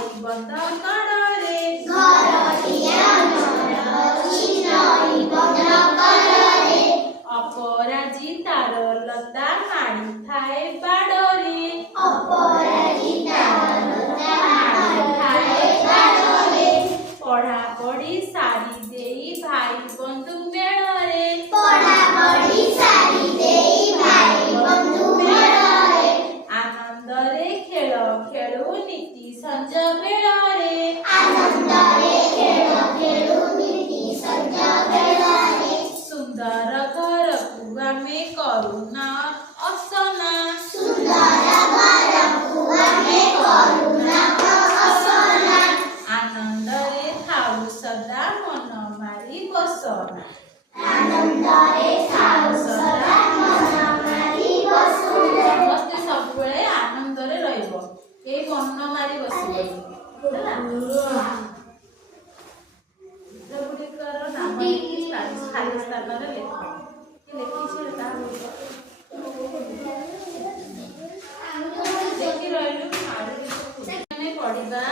ନଈ ବନ୍ଧ କଡ଼ରେ ଅପରାଜିତାର ଲତା ମାଡ଼ିଥାଏ ବାଡ଼ରେ ପଢ଼ାପଢ଼ି ସାରି ଦେଇ ଭାଇ ବନ୍ଧୁ ମେଳରେ ଆନନ୍ଦରେ ଖେଳ ଖେଳୁ ନୀତି ସଞ୍ଜ ବେଳରେ ସୁନ୍ଦର ଘରକୁ ଆମେ କରୁନା ଅସନା ଆନନ୍ଦରେ ଥାଉ ସଦା ମନ ମାରି ବସନା ସମସ୍ତେ ସବୁବେଳେ ଆନନ୍ଦରେ ରହିବ କେହି ମନ ମାରି ବସିବନି ହେଲା ଗୁଡ଼ିକର ନାମ ଖାଲି ସ୍ଥାନରେ ଲେଖ ଲେଖିଛି ଲେଖି ରହିଲୁ ଆମେ ପଢିବା